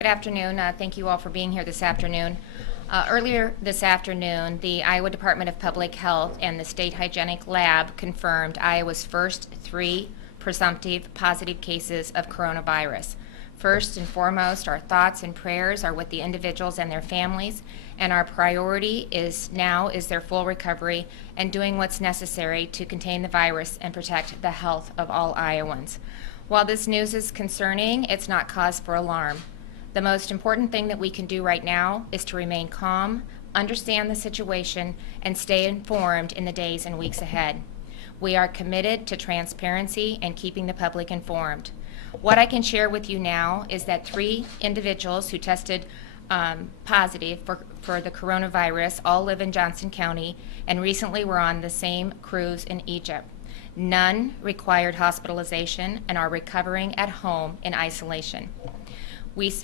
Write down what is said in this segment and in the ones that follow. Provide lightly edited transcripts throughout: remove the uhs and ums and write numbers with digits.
Good afternoon. Thank you all for being here this afternoon. Earlier this afternoon, the Iowa Department of Public Health and the State Hygienic Lab confirmed Iowa's first 3 presumptive positive cases of coronavirus. First and foremost, our thoughts and prayers are with the individuals and their families, and our priority is their full recovery and doing what's necessary to contain the virus and protect the health of all Iowans. While this news is concerning, it's not cause for alarm. The most important thing that we can do right now is to remain calm, understand the situation, and stay informed in the days and weeks ahead. We are committed to transparency and keeping the public informed. What I can share with you now is that 3 individuals who tested positive for the coronavirus all live in Johnson County and recently were on the same cruise in Egypt. None required hospitalization and are recovering at home in isolation.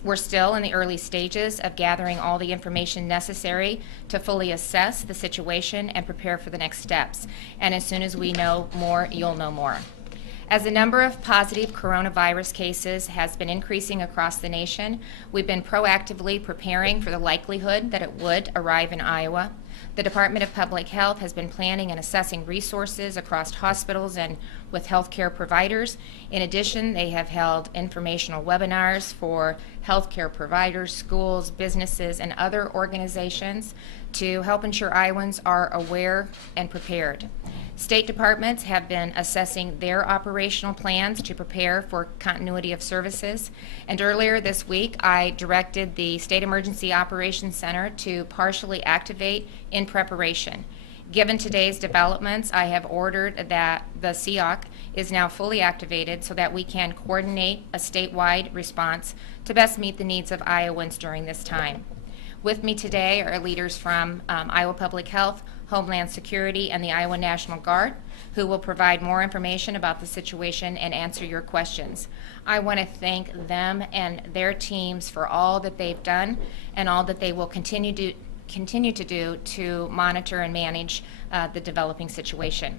We're still in the early stages of gathering all the information necessary to fully assess the situation and prepare for the next steps. And as soon as we know more, you'll know more. As the number of positive coronavirus cases has been increasing across the nation, we've been proactively preparing for the likelihood that it would arrive in Iowa. The Department of Public Health has been planning and assessing resources across hospitals and with healthcare providers. In addition, they have held informational webinars for healthcare providers, schools, businesses, and other organizations to help ensure Iowans are aware and prepared. State departments have been assessing their operational plans to prepare for continuity of services. And earlier this week, I directed the State Emergency Operations Center to partially activate in preparation. Given today's developments, I have ordered that the SEOC is now fully activated so that we can coordinate a statewide response to best meet the needs of Iowans during this time. With me today are leaders from Iowa Public Health, Homeland Security, and the Iowa National Guard, who will provide more information about the situation and answer your questions. I want to thank them and their teams for all that they've done and all that they will continue to do to monitor and manage the developing situation.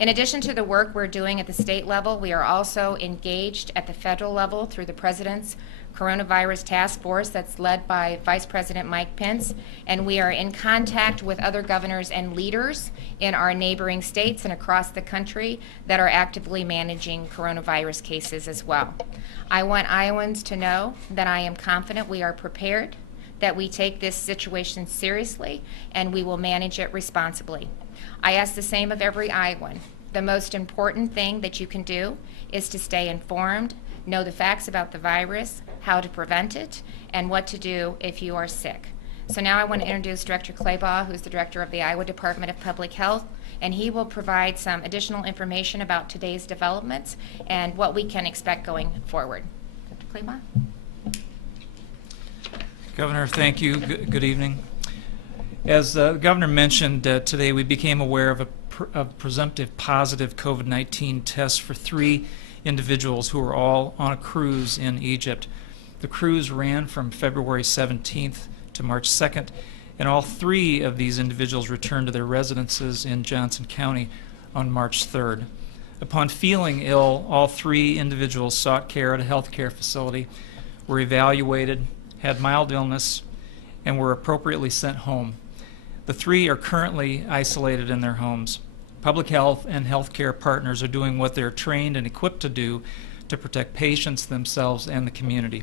In addition to the work we're doing at the state level, we are also engaged at the federal level through the President's Coronavirus Task Force that's led by Vice President Mike Pence, and we are in contact with other governors and leaders in our neighboring states and across the country that are actively managing coronavirus cases as well. I want Iowans to know that I am confident we are prepared, that we take this situation seriously, and we will manage it responsibly. I ask the same of every Iowan. The most important thing that you can do is to stay informed, know the facts about the virus, how to prevent it, and what to do if you are sick. So now I want to introduce Director Claybaugh, who's the director of the Iowa Department of Public Health, and he will provide some additional information about today's developments and what we can expect going forward. Dr. Claybaugh? Governor, thank you. Good evening. As the Governor mentioned, today we became aware of a presumptive positive COVID-19 test for 3 individuals who were all on a cruise in Egypt. The cruise ran from February 17th to March 2nd, and all 3 of these individuals returned to their residences in Johnson County on March 3rd. Upon feeling ill, all 3 individuals sought care at a healthcare facility, were evaluated, had mild illness, and were appropriately sent home. The 3 are currently isolated in their homes. Public health and healthcare partners are doing what they're trained and equipped to do to protect patients, themselves, and the community.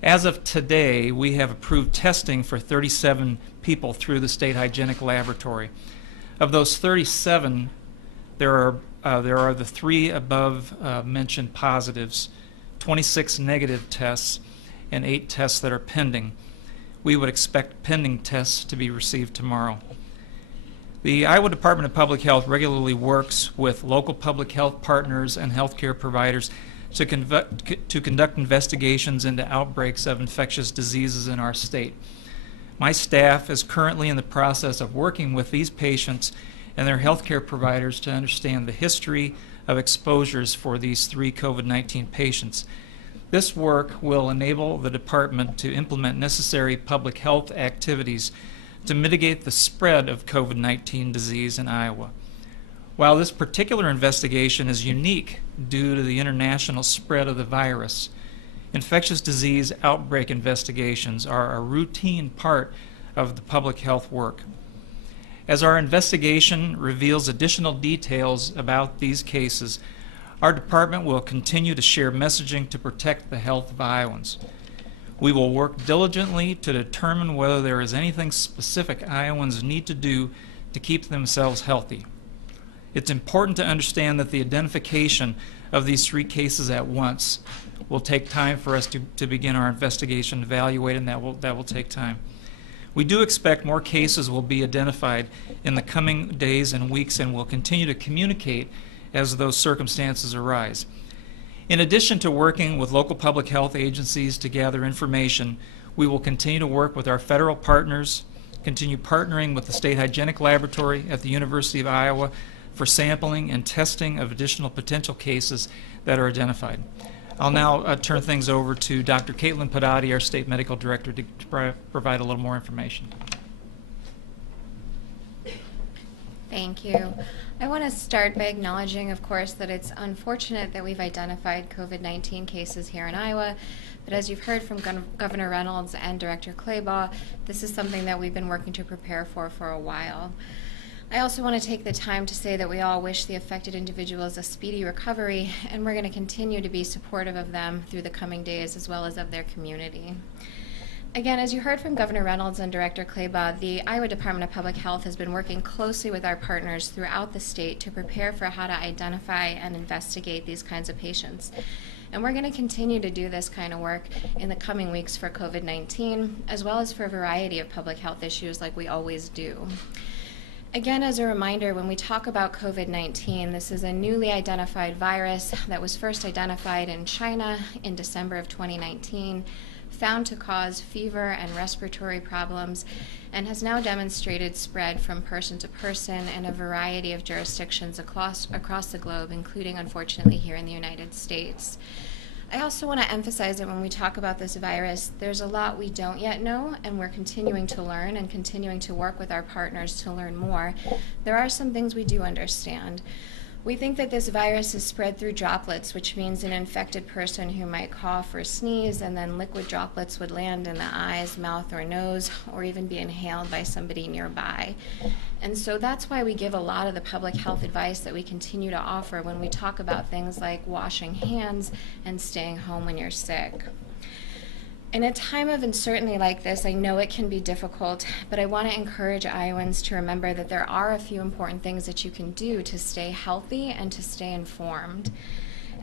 As of today, we have approved testing for 37 people through the State Hygienic Laboratory. Of those 37, there are the 3 above mentioned positives, 26 negative tests, and 8 tests that are pending. We would expect pending tests to be received tomorrow. The Iowa Department of Public Health regularly works with local public health partners and healthcare providers to conduct investigations into outbreaks of infectious diseases in our state. My staff is currently in the process of working with these patients and their healthcare providers to understand the history of exposures for these 3 COVID-19 patients. This work will enable the department to implement necessary public health activities to mitigate the spread of COVID-19 disease in Iowa. While this particular investigation is unique due to the international spread of the virus, Infectious disease outbreak investigations are a routine part of the public health work. As our investigation reveals additional details about these cases, our department will continue to share messaging to protect the health of Iowans. We will work diligently to determine whether there is anything specific Iowans need to do to keep themselves healthy. It's important to understand that the identification of these 3 cases at once will take time for us to begin our investigation, evaluate, and that will take time. We do expect more cases will be identified in the coming days and weeks, and will continue to communicate as those circumstances arise. In addition to working with local public health agencies to gather information, we will continue to work with our federal partners, continue partnering with the State Hygienic Laboratory at the University of Iowa for sampling and testing of additional potential cases that are identified. I'll now turn things over to Dr. Caitlin Pedati, our State Medical Director, to provide a little more information. Thank you. I want to start by acknowledging, of course, that it's unfortunate that we've identified COVID-19 cases here in Iowa, but as you've heard from Governor Reynolds and Director Claybaugh, this is something that we've been working to prepare for a while. I also want to take the time to say that we all wish the affected individuals a speedy recovery, and we're going to continue to be supportive of them through the coming days as well as of their community. Again, as you heard from Governor Reynolds and Director Claybaugh, the Iowa Department of Public Health has been working closely with our partners throughout the state to prepare for how to identify and investigate these kinds of patients. And we're going to continue to do this kind of work in the coming weeks for COVID-19, as well as for a variety of public health issues like we always do. Again, as a reminder, when we talk about COVID-19, this is a newly identified virus that was first identified in China in December of 2019, found to cause fever and respiratory problems, and has now demonstrated spread from person to person in a variety of jurisdictions across the globe, including, unfortunately, here in the United States. I also want to emphasize that when we talk about this virus, there's a lot we don't yet know, and we're continuing to learn and continuing to work with our partners to learn more. There are some things we do understand. We think that this virus is spread through droplets, which means an infected person who might cough or sneeze, and then liquid droplets would land in the eyes, mouth, or nose, or even be inhaled by somebody nearby. And so that's why we give a lot of the public health advice that we continue to offer when we talk about things like washing hands and staying home when you're sick. In a time of uncertainty like this, I know it can be difficult, but I want to encourage Iowans to remember that there are a few important things that you can do to stay healthy and to stay informed.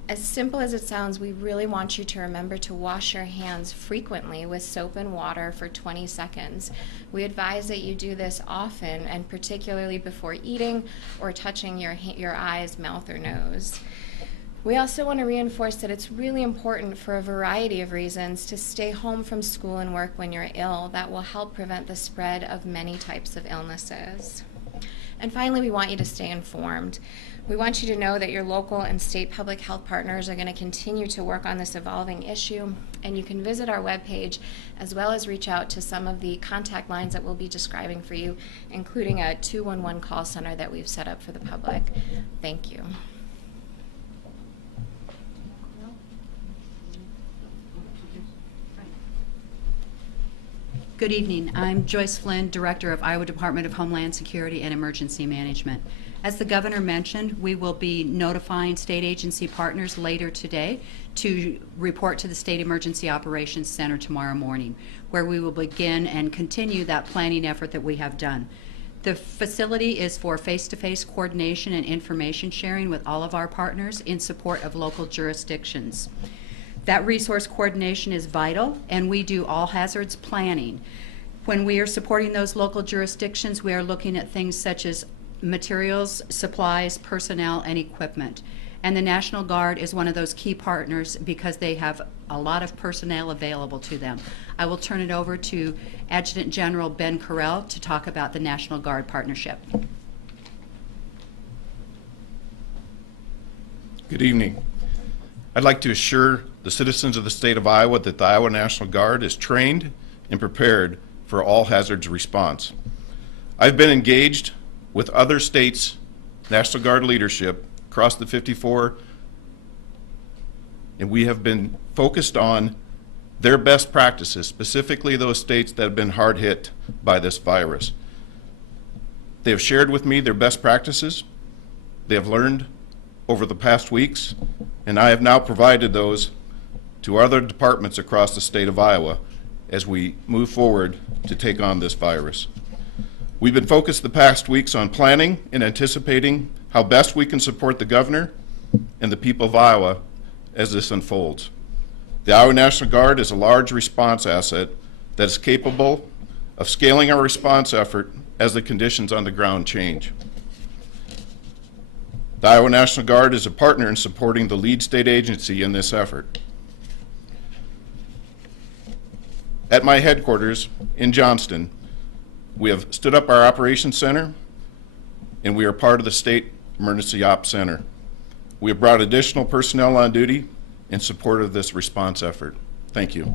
As simple as it sounds, we really want you to remember to wash your hands frequently with soap and water for 20 seconds. We advise that you do this often, and particularly before eating or touching your eyes, mouth, or nose. We also want to reinforce that it's really important for a variety of reasons to stay home from school and work when you're ill. That will help prevent the spread of many types of illnesses. And finally, we want you to stay informed. We want you to know that your local and state public health partners are going to continue to work on this evolving issue, and you can visit our webpage as well as reach out to some of the contact lines that we'll be describing for you, including a 211 call center that we've set up for the public. Thank you. Good evening. I'm Joyce Flynn, Director of Iowa Department of Homeland Security and Emergency Management. As the Governor mentioned, we will be notifying state agency partners later today to report to the State Emergency Operations Center tomorrow morning, where we will begin and continue that planning effort that we have done. The facility is for face-to-face coordination and information sharing with all of our partners in support of local jurisdictions. That resource coordination is vital, and we do all hazards planning. When we are supporting those local jurisdictions, we are looking at things such as materials, supplies, personnel, and equipment. And the National Guard is one of those key partners because they have a lot of personnel available to them. I will turn it over to Adjutant General Ben Carell to talk about the National Guard partnership. Good evening. I'd like to assure the citizens of the state of Iowa that the Iowa National Guard is trained and prepared for all hazards response. I've been engaged with other states' National Guard leadership across the 54, and we have been focused on their best practices, specifically those states that have been hard hit by this virus. They have shared with me their best practices. They have learned over the past weeks, and I have now provided those to other departments across the state of Iowa as we move forward to take on this virus. We've been focused the past weeks on planning and anticipating how best we can support the governor and the people of Iowa as this unfolds. The Iowa National Guard is a large response asset that is capable of scaling our response effort as the conditions on the ground change. The Iowa National Guard is a partner in supporting the lead state agency in this effort. At my headquarters in Johnston, we have stood up our operations center, and we are part of the State Emergency Ops Center. We have brought additional personnel on duty in support of this response effort. Thank you.